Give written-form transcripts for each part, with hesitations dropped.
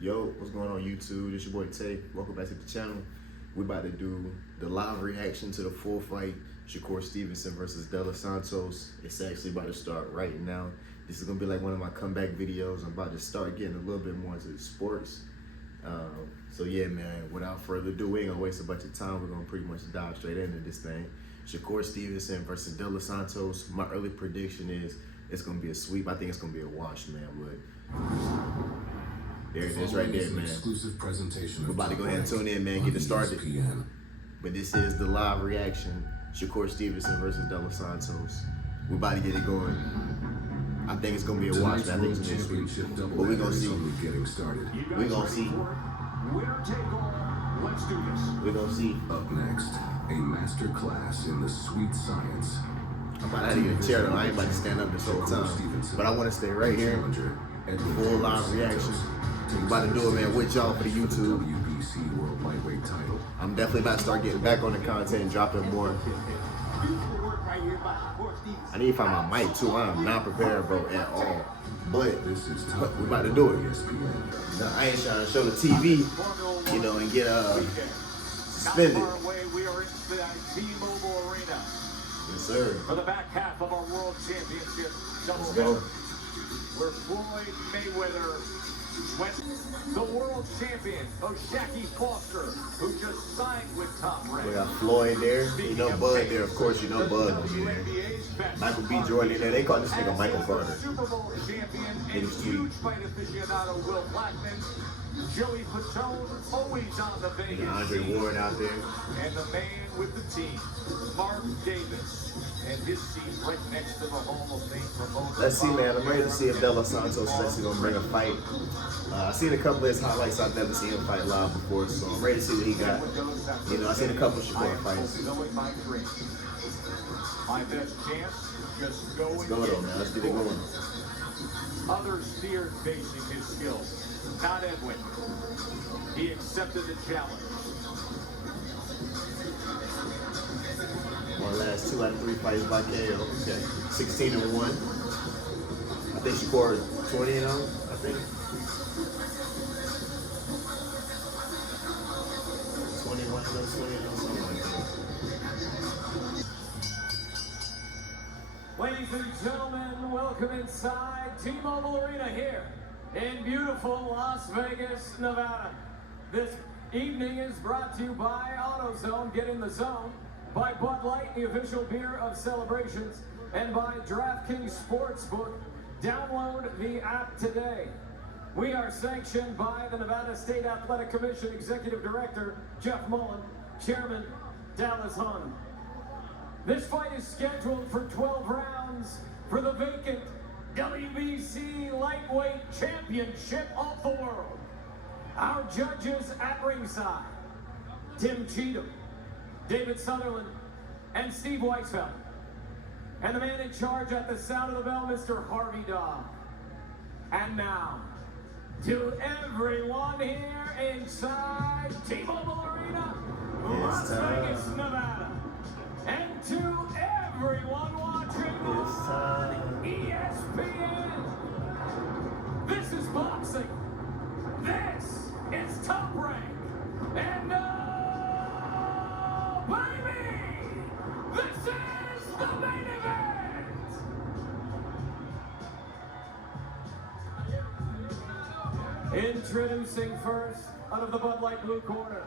Yo, what's going on YouTube? This your boy Tay. Welcome back to the channel. We're about to do the live reaction to the full fight, Shakur Stevenson versus Santos. It's actually about to start right now. This is gonna be like one of my comeback videos. I'm about to start getting a little bit more into the sports. So yeah, man, without further ado, we ain't gonna waste a bunch of time. We're gonna pretty much dive straight into this thing. Shakur Stevenson versus Santos. My early prediction is it's gonna be a sweep. I think it's gonna be a wash, man. But there it is right there, man. Exclusive presentation. We're about to go ahead and tune in, man. Get it started. But this is the live reaction. Shakur Stevenson versus Santos. We're about to get it going. I think it's gonna be a watch, man. I think it's gonna be a sweep. But we're gonna see. We're gonna see. Winner take all. Let's do this. We're gonna see. Up next, a master class in the sweet science. I'm about to have to get a chair though. I ain't about to stand up this whole time. But I want to stay right here. Full live reaction. I'm about to do it, man, with y'all for the YouTube. World Lightweight title. I'm definitely about to start getting back on the content and dropping more. I need to find my mic too. I am not prepared, bro, at all. But we're about to do it. Now, I ain't trying to show the TV, you know, and get suspended. We are in the T-Mobile Arena. Yes, sir. For the back half of our World Championship Let's go. where Floyd Mayweather went the world champion, O'Shaquie Foster, who just signed with Top Rank. We got Floyd there. You know Bud there, of course. You know Bud will be there. Michael B. Jordan in there. They call this nigga Michael Carter. Super Bowl champion and huge fight aficionado Will Blackman. Joey Fatone, always on the Vegas. Andre Ward out there. And the man with the team, Mark Davis. And his seat right next to the Hall of Fame promoter. Let's see, man. I'm ready to see if Santos is actually going to bring a fight. I've seen a couple of his highlights. I've never seen him fight live before, so I'm ready to see what he got. You know, I've seen a couple of Shakur fights. My best chance, just go. Let's go, though, man. Let's get it going. Others feared facing his skills. Not Edwin. He accepted the challenge. One last 2 out of 3 fights by KO. Okay. 16-1. I think Shakur 20-0, I think. 21-0, 20-0, something like that. Ladies and gentlemen, welcome inside T-Mobile Arena here in beautiful Las Vegas, Nevada. This evening is brought to you by AutoZone. Get in the zone. By Bud Light, the official beer of celebrations, and by DraftKings Sportsbook. Download the app today. We are sanctioned by the Nevada State Athletic Commission Executive Director Jeff Mullen, Chairman Dallas Hunt. This fight is scheduled for 12 rounds for the vacant WBC Lightweight Championship of the World. Our judges at ringside, Tim Cheatham, David Sutherland, and Steve Weisfeld. And the man in charge at the sound of the bell, Mr. Harvey Dog. And now, to everyone here inside T-Mobile Arena, Las Vegas, Nevada. And to everyone watching on ESPN. This is boxing. This is Top Rank. And baby, this is the main event! Introducing first, out of the Bud Light blue corner,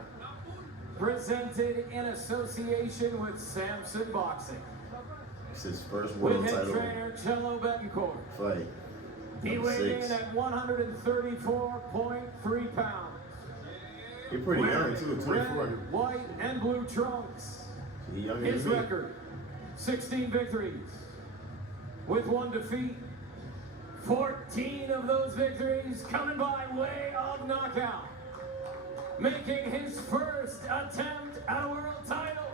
presented in association with Samson Boxing. It's his first world with head title trainer Cello Betancourt. fight. He weighed in at 134.3 pounds. He's pretty young too, 24. Red, white, and blue trunks. He's younger His than me. record, 16 victories, with 1 defeat. 14 of those victories coming by way of knockout. Making his first attempt at a world title.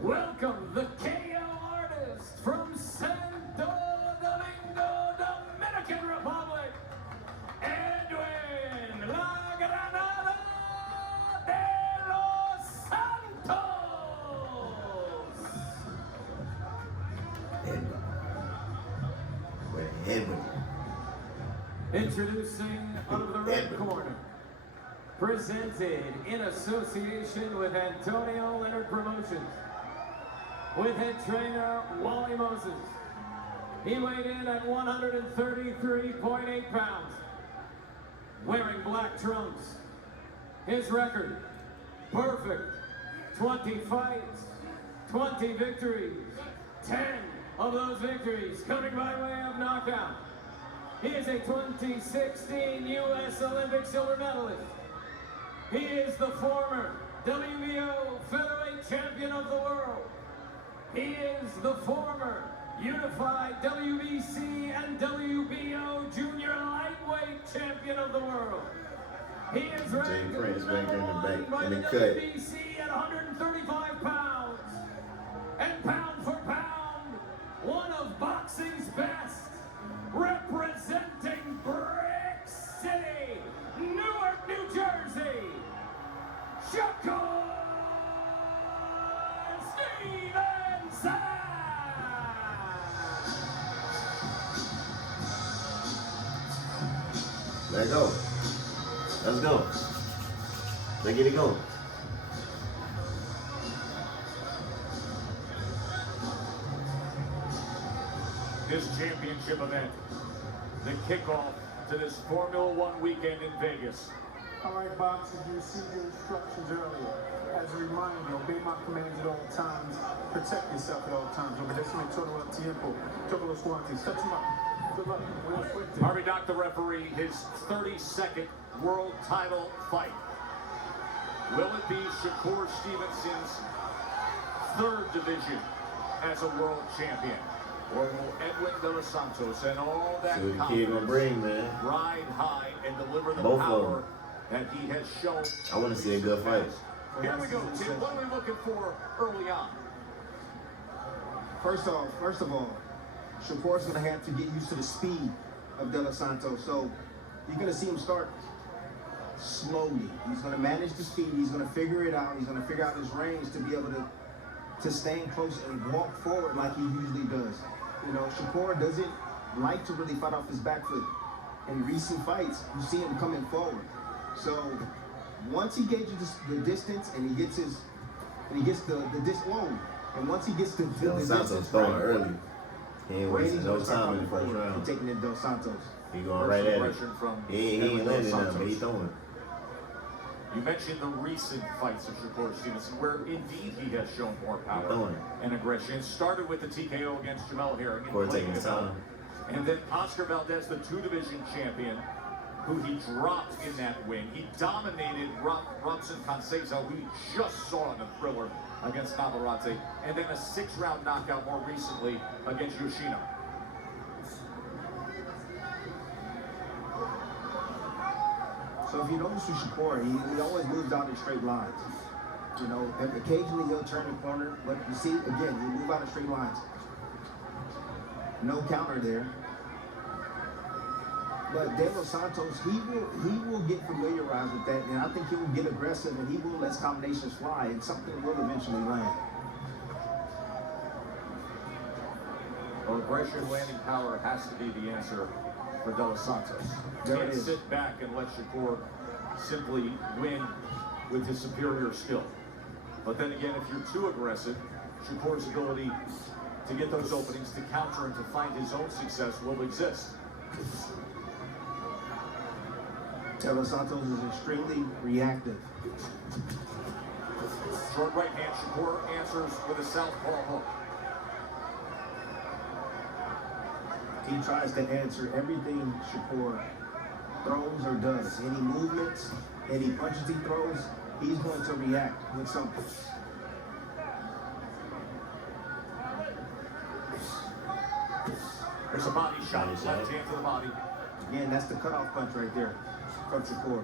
Welcome the KO artist from Santo Domingo, Dominican Republic, Edwin La Granada de los Santos. Edwin. Introducing out of the red corner. Presented in association with Antonio Leonard Promotions. With head trainer Wally Moses. He weighed in at 133.8 pounds. Wearing black trunks. His record, perfect. 20 fights, 20 victories. 10 of those victories coming by way of knockout. He is a 2016 U.S. Olympic silver medalist. He is the former WBO featherweight champion of the world. He is the former unified WBC and WBO junior lightweight champion of the world. He is ranked number one by the WBC at 135 pounds. And pound for pound, one of boxing's best. Representing Brick City, Newark, New Jersey, Shakur Stevenson! Let go. Let's go. Let's get it going. This championship event, the kickoff to this Formula One weekend in Vegas. All right, boxers, you received your instructions earlier. As a reminder, obey my commands at all times. Protect yourself at all times. Obedeceme todo el tiempo. Todos los guantes. Touch him up. Good luck. Real quick. Harvey Dock, the referee, his 32nd world title fight. Will it be Shakur Stevenson's third division as a world champion? Or will Edwin de los Santos and all that See what the kid gonna bring, man. ride high and deliver the Both of power that he has shown? I want to see a good fight. Here we go, Tim. What are we looking for early on? First of all, Shakur's going to have to get used to the speed of De Los Santos. So you're going to see him start slowly. He's going to manage the speed. He's going to figure it out. He's going to figure out his range to be able to stand close and walk forward like he usually does. You know, Shakur doesn't like to really fight off his back foot. In recent fights, you see him coming forward. So once he gauges the distance and he gets the distance, and once he gets the distance throwing right, early. He ain't wasting no time in the first round. He's taking it Dos Santos. He going right at it. He ain't landing nothing, but he throwing. You mentioned the recent fights of Shakur Stevenson, where indeed he has shown more power and aggression. It started with the TKO against Jamel Herring. Before taking his time. And then Oscar Valdez, the two-division champion, who he dropped in that win. He dominated Robson Conceição, who he just saw in the thriller against Navarrete, and then a 6-round knockout more recently against Yoshino. So if you notice with Shakur, he always moves out in straight lines. You know, and occasionally he'll turn the corner, but you see, again, he move out in straight lines. No counter there. But De Los Santos, he will get familiarized with that, and I think he will get aggressive, and he will let combinations fly, and something will eventually land. Well, aggression, landing power has to be the answer for De Los Santos. Can't sit back and let Shakur simply win with his superior skill. But then again, if you're too aggressive, Shakur's ability to get those openings, to counter and to find his own success will exist. De Los Santos is extremely reactive. Short right hand, Shakur answers with a southpaw hook. He tries to answer everything Shakur throws or does. Any movements, any punches he throws, he's going to react with something. There's a body shot, left hand to the body. Again, that's the cutoff punch right there from Shakur.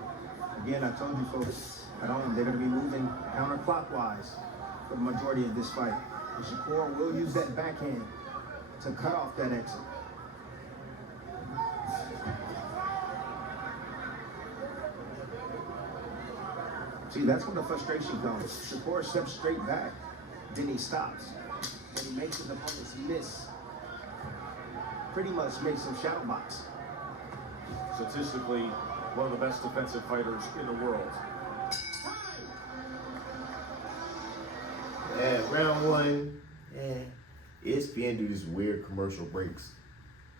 Again, I told you folks at home, they're going to be moving counterclockwise for the majority of this fight. And Shakur will use that backhand to cut off that exit. See, that's when the frustration comes. Shakur steps straight back, then he stops. And he makes his opponents miss. Pretty much makes him shadow box. Statistically, one of the best defensive fighters in the world. Yeah, round one. Yeah, ESPN do these weird commercial breaks,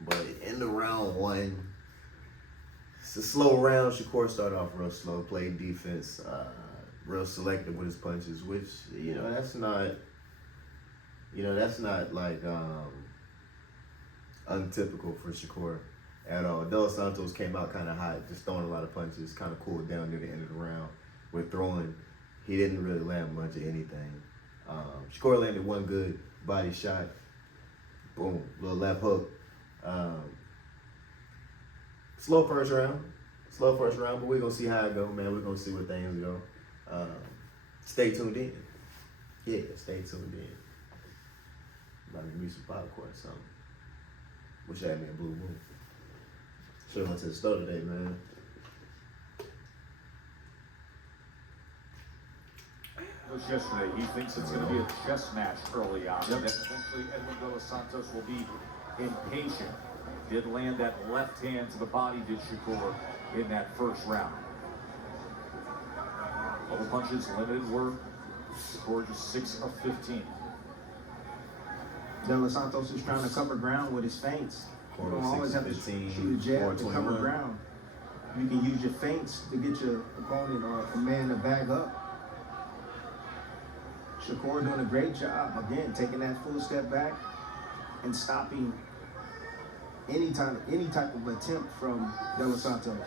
but in the round one, it's a slow round. Shakur started off real slow, played defense, real selective with his punches, which that's not like untypical for Shakur at all. Del Santos came out kind of hot, just throwing a lot of punches, kind of cooled down near the end of the round. With throwing, he didn't really land much of anything. Shakur landed one good body shot. Boom, little left hook. Slow first round, but we're going to see how it go, man. We're going to see where things go. Stay tuned in. Yeah, stay tuned in. About to give me some popcorn or something. Wish I had me a blue moon. Should've went to the store today, man. Yesterday, he thinks it's going to be a chess match early on. Yep. And eventually, Edwin Santos will be impatient. Did land that left hand to the body, did Shakur, in that first round. All the punches limited were Shakur just 6 of 15. Del Santos is trying to cover ground with his feints. You don't always have to shoot a jab to cover ground. You can use your feints to get your opponent or a man to bag up. Shakur doing a great job, again, taking that full step back and stopping any type of attempt from Del Santos.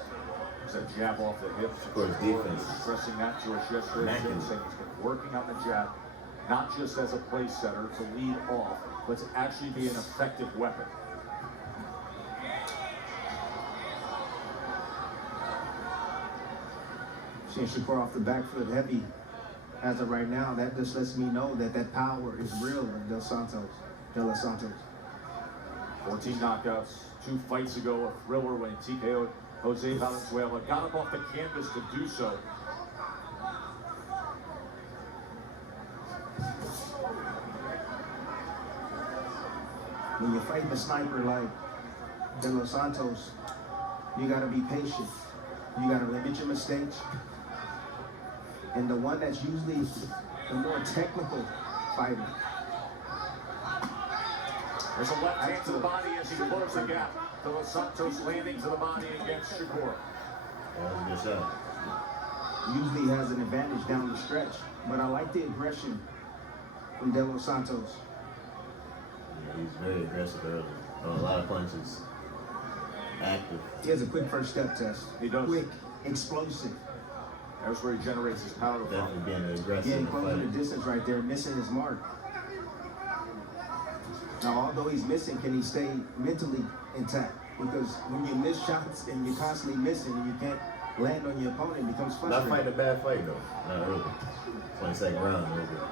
It's a jab off the hip. Shakur's defense. Stressing that to us yesterday. Saying he's been working on the jab, not just as a place setter to lead off, but to actually be an effective weapon. Seeing Shakur off the back foot heavy as of right now, that just lets me know that that power is real in Del Santos. 14 knockouts, 2 fights ago, a thriller when he TKO'd Jose Valenzuela. Got him off the canvas to do so. When you're fighting a sniper like Del Santos, you gotta be patient. You gotta limit your mistakes. And the one that's usually the more technical fighter. There's a left hand to the body as he closes the gap. Del Santos landing to the body against Shakur. Usually has an advantage down the stretch, but I like the aggression from Del Santos. Yeah, he's very aggressive early. A lot of punches. Active. He has a quick first step test. He does. Quick, explosive. That's where he generates his power from. Definitely being aggressive. Getting close to the distance right there, missing his mark. Now, although he's missing, can he stay mentally intact? Because when you miss shots and you're constantly missing and you can't land on your opponent, it becomes frustrating. Not fighting a bad fight, though. Not really. 22nd round, a little bit.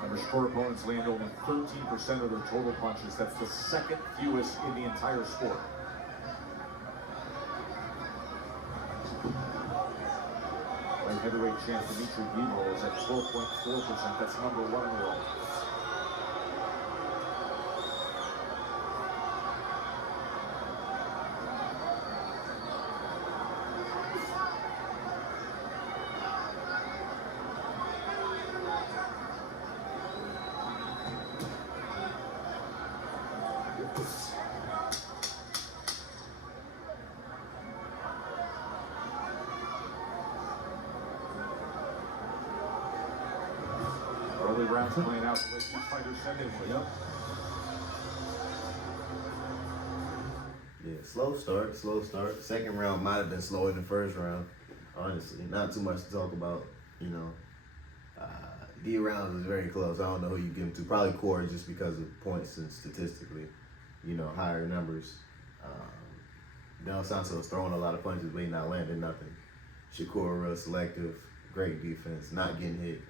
Remember, Shakur opponents land only 13% of their total punches. That's the second fewest in the entire sport. Light heavyweight champ Dimitri Bivol is at 12.4%. That's number 1 in the world. Early rounds playing out the way each fighter said they would. Yep. Yeah, slow start. Second round might have been slower than the first round. Honestly, not too much to talk about. D rounds is very close. I don't know who you give them to. Probably Corey, just because of points and statistically, higher numbers. Del Santos throwing a lot of punches, but he's not landing nothing. Shakur real selective, great defense, not getting hit,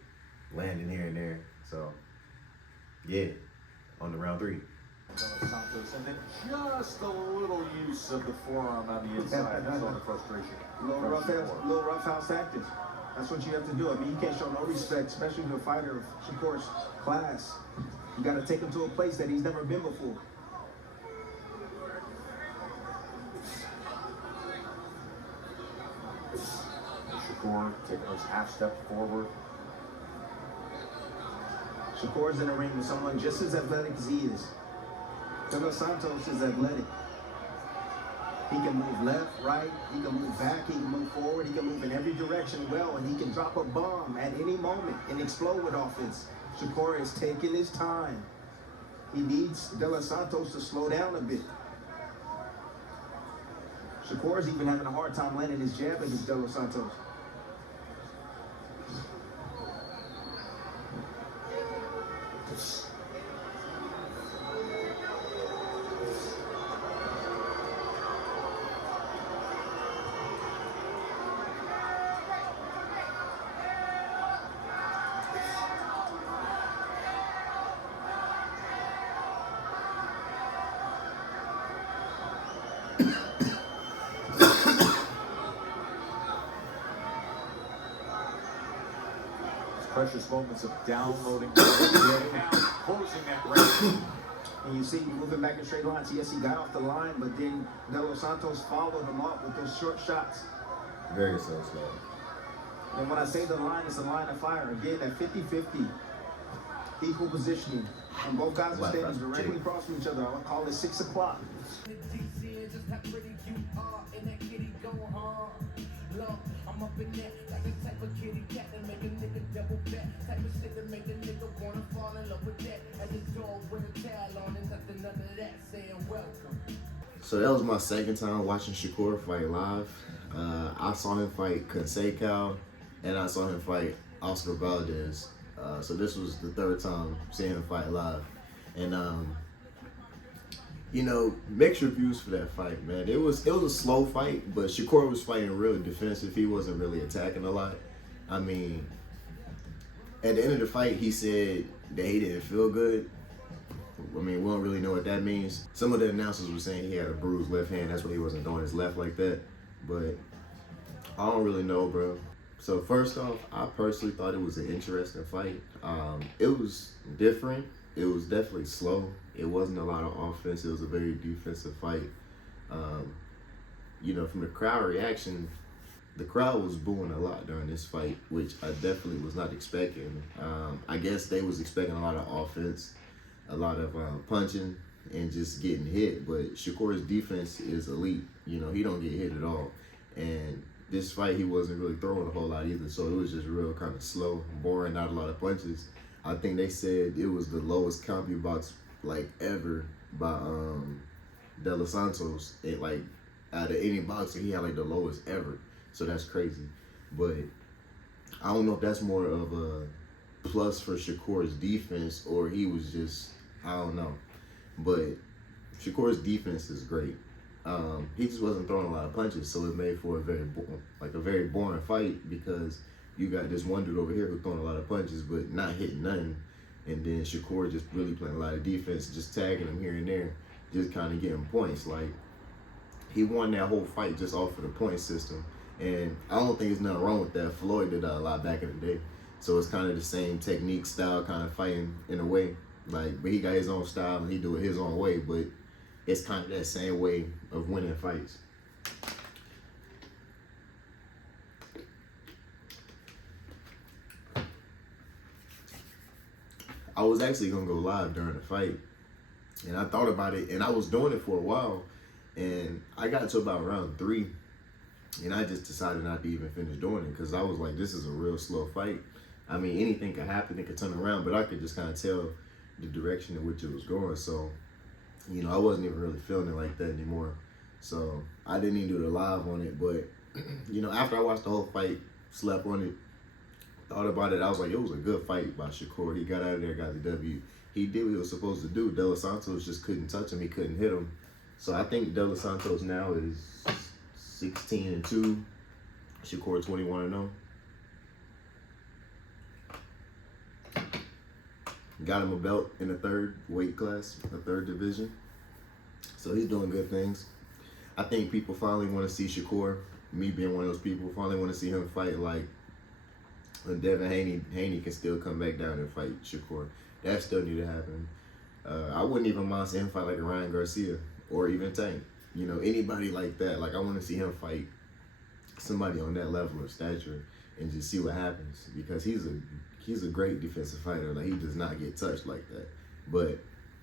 landing here and there. So, yeah, on the round 3. Santos, and then just a little use of the forearm on the inside. That's all the frustration. Little roughhouse tactics. That's what you have to do. I mean, you can't show no respect, especially to a fighter of Shakur's class. You got to take him to a place that he's never been before. Shakur taking those half steps forward. Shakur's in the ring with someone just as athletic as he is. Santos is athletic. He can move left, right, he can move back, he can move forward, he can move in every direction well, and he can drop a bomb at any moment and explode with offense. Shakur is taking his time. He needs Santos to slow down a bit. Shakur is even having a hard time landing his jab against Santos. Precious moments of downloading, now closing that range. And you see him moving back in straight lines. Yes, he got off the line, but then Santos followed him up with those short shots. Very so slow. And when I say the line, it's a line of fire. Again, at 50-50, equal positioning. And both guys are standing directly across from each other. I would call it 6 o'clock. I'm up in there like a type of kitty cat that make a nigga double back. Type of shit that make a nigga wanna fall in love with that. As a dog with a towel on and nothing under that saying welcome. So that was my second time watching Shakur fight live. I saw him fight Conseco, and I saw him fight Oscar Valdez. So this was the third time seeing him fight live. And you know, mixed reviews for that fight, man. It was a slow fight, but Shakur was fighting really defensive. He wasn't really attacking a lot. I mean, at the end of the fight, he said that he didn't feel good. I mean, we don't really know what that means. Some of the announcers were saying he had a bruised left hand. That's why he wasn't throwing his left like that. But I don't really know, bro. So first off, I personally thought it was an interesting fight. It was different. It was definitely slow. It wasn't a lot of offense. It was a very defensive fight. You know, from the crowd reaction, the crowd was booing a lot during this fight, which I definitely was not expecting. I guess they was expecting a lot of offense, a lot of punching and just getting hit. But Shakur's defense is elite. You know, he don't get hit at all. And this fight, he wasn't really throwing a whole lot either. So it was just real kind of slow, boring, not a lot of punches. I think they said it was the lowest CompuBox like ever by Santos. It like out of any boxer, he had like the lowest ever. So that's crazy. But I don't know if that's more of a plus for Shakur's defense or he was just, I don't know. But Shakur's defense is great. He just wasn't throwing a lot of punches, so it made for a very boring fight because you got this one dude over here who's throwing a lot of punches but not hitting nothing. And then Shakur just really playing a lot of defense, just tagging him here and there, just kind of getting points. Like, he won that whole fight just off of the point system. And I don't think there's nothing wrong with that. Floyd did that a lot back in the day. So it's kind of the same technique, style, kind of fighting in a way. Like, but he got his own style and he do it his own way, but it's kind of that same way of winning fights. I was actually gonna go live during the fight, and I thought about it, and I was doing it for a while, and I got to about round 3, and I just decided not to even finish doing it because I was like, this is a real slow fight. I mean, anything could happen, it could turn around, but I could just kind of tell the direction in which it was going. So, you know, I wasn't even really feeling it like that anymore. So I didn't even do the live on it, but you know, after I watched the whole fight, slept on it, thought about it, I was like, it was a good fight by Shakur. He got out of there, got the W. He did what he was supposed to do. Santos just couldn't touch him. He couldn't hit him. So I think Santos now is 16-2. Shakur 21-0. Got him a belt in the third weight class, the third division. So he's doing good things. I think people finally want to see Shakur, me being one of those people, finally want to see him fight like when Devin Haney can still come back down and fight Shakur. That still need to happen. I wouldn't even mind seeing him fight like a Ryan Garcia or even Tank. You know, anybody like that. Like, I want to see him fight somebody on that level of stature and just see what happens, because he's a great defensive fighter. Like, he does not get touched like that. But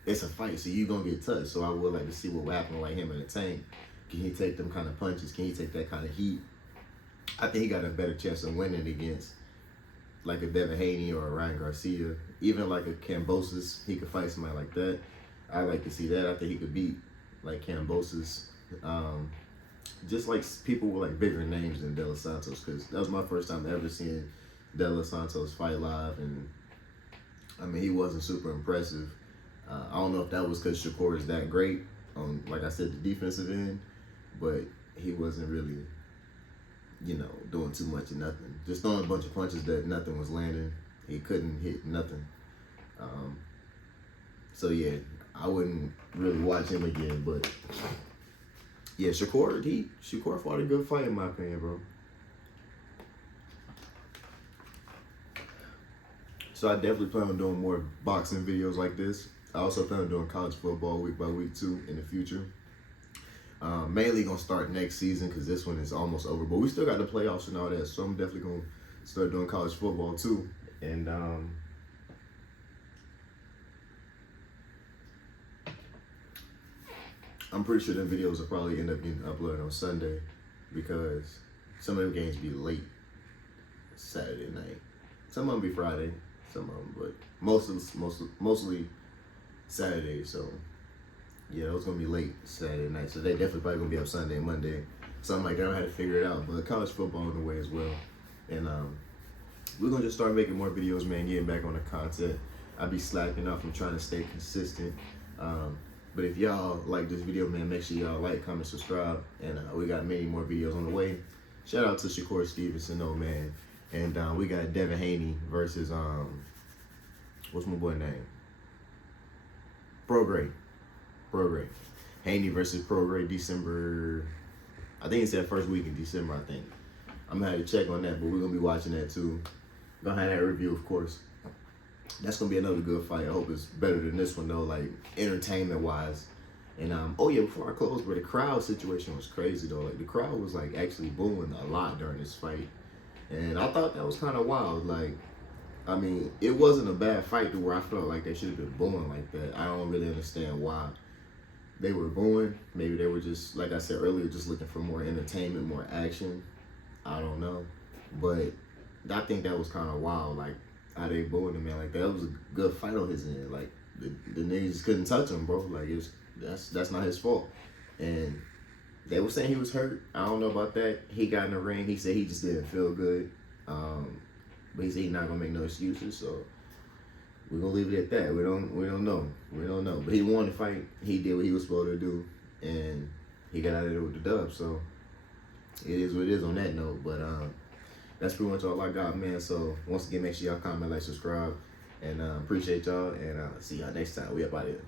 it's a fight, so you're gonna get touched. So I would like to see what will happen like him in the tank. Can he take them kind of punches? Can he take that kind of heat? I think he got a better chance of winning against like a Devin Haney or a Ryan Garcia, even like a Kambosos. He could fight somebody like that. I like to see that. I think he could beat like Kambosos. Just like people with like bigger names than De Los Santos, because that was my first time ever seeing De Los Santos fight live, and I mean, he wasn't super impressive. I don't know if that was because Shakur is that great on, like I said, the defensive end, but he wasn't really, you know, doing too much of nothing. Just throwing a bunch of punches that nothing was landing. He couldn't hit nothing. So yeah, I wouldn't really watch him again, but yeah, Shakur fought a good fight in my opinion, bro. So I definitely plan on doing more boxing videos like this. I also plan on doing college football week by week too in the future. Mainly gonna start next season because this one is almost over, but we still got the playoffs and all that, so I'm definitely gonna start doing college football too. And I'm pretty sure the videos will probably end up getting uploaded on Sunday, because some of the games be late Saturday night. Some of them be Friday, some of them, but mostly Saturday. So yeah, it was gonna be late Saturday night, so they definitely probably gonna be up Sunday and Monday, something like that. I don't have to figure it out, but college football on the way as well. And we're gonna just start making more videos, man, getting back on the content. I be slacking off. I'm trying to stay consistent. But if y'all like this video, man, make sure y'all like, comment, subscribe, and we got many more videos on the way. Shout out to Shakur Stevenson, though, man. And we got Devin Haney versus what's my boy name? Prograis. Haney versus Prograis, December. I think it's that first week in December. I think I'm gonna have to check on that, but we're gonna be watching that too. Gonna have that review, of course. That's gonna be another good fight. I hope it's better than this one though, like entertainment wise. And oh yeah, before I close, but the crowd situation was crazy though. Like the crowd was like actually booing a lot during this fight, and I thought that was kind of wild. Like, I mean, it wasn't a bad fight to where I felt like they should have been booing like that. I don't really understand why they were booing. Maybe they were just, like I said earlier, just looking for more entertainment, more action. I don't know, but I think that was kind of wild. Like, how they booing him, man. Like, that was a good fight on his end. Like, the niggas just couldn't touch him, bro. Like, that's not his fault. And they were saying he was hurt. I don't know about that. He got in the ring. He said he just didn't feel good. But he said he's not gonna make no excuses. So we're gonna leave it at that. We don't know. But he won the fight. He did what he was supposed to do, and he got out of there with the dub. So it is what it is on that note. But that's pretty much all I got, man. So once again, make sure y'all comment, like, subscribe, and appreciate y'all, and see y'all next time. We up out here.